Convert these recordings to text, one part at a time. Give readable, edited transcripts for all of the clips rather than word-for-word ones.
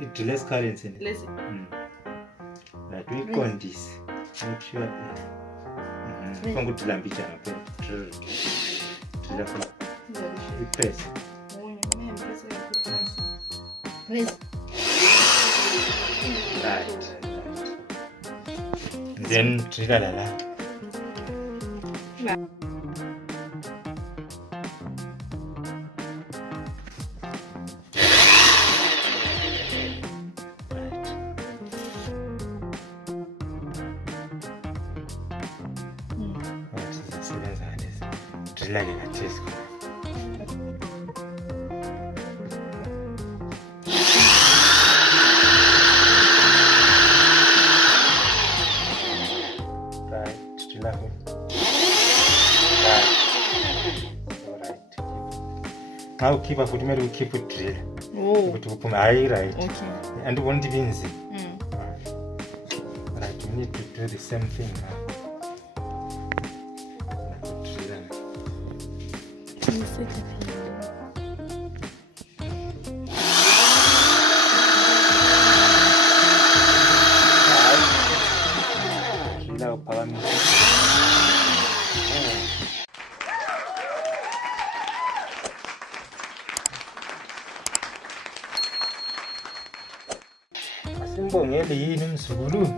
It less currency. Less. Right, we con this. Make sure. From good lambicha. We press. Press. Right. Then trigger la. Like a test. Right, now keep a foot, maybe keep it drill. Oh, but right. Okay. And won't be easy. Right, we need to do the same thing now. Simbongele yini mzukulu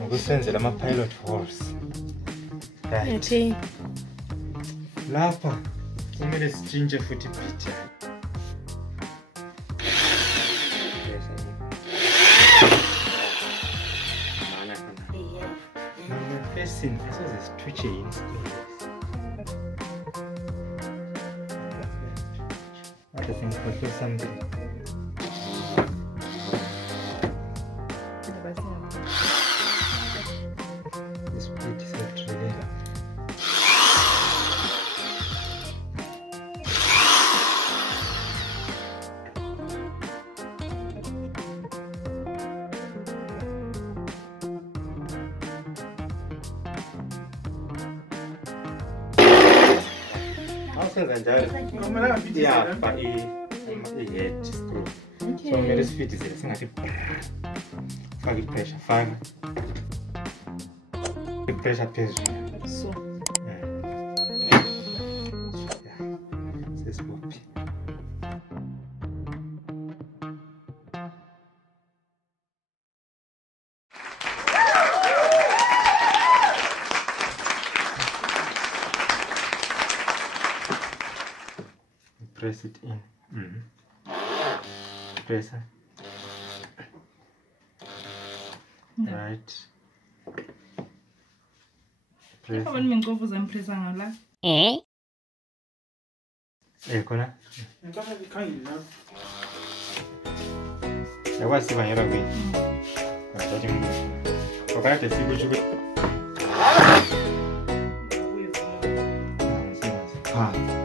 ngokusenzela ama pilot holes. Okay. Lapha kumele sitshintshe futhi picture. First thing, this is twitching. I think for something. This plate is not really. Yeah, but head screw. Okay. So let's fit this. Let's fag pressure. Fag. The pressure pressure. So. Yeah. This poppy. Press it in. Press it. Right. Press. How many go for some press on la? Kona. Ya wasi banyera gwe. Atati mu. Okate sibuchuke. Ah.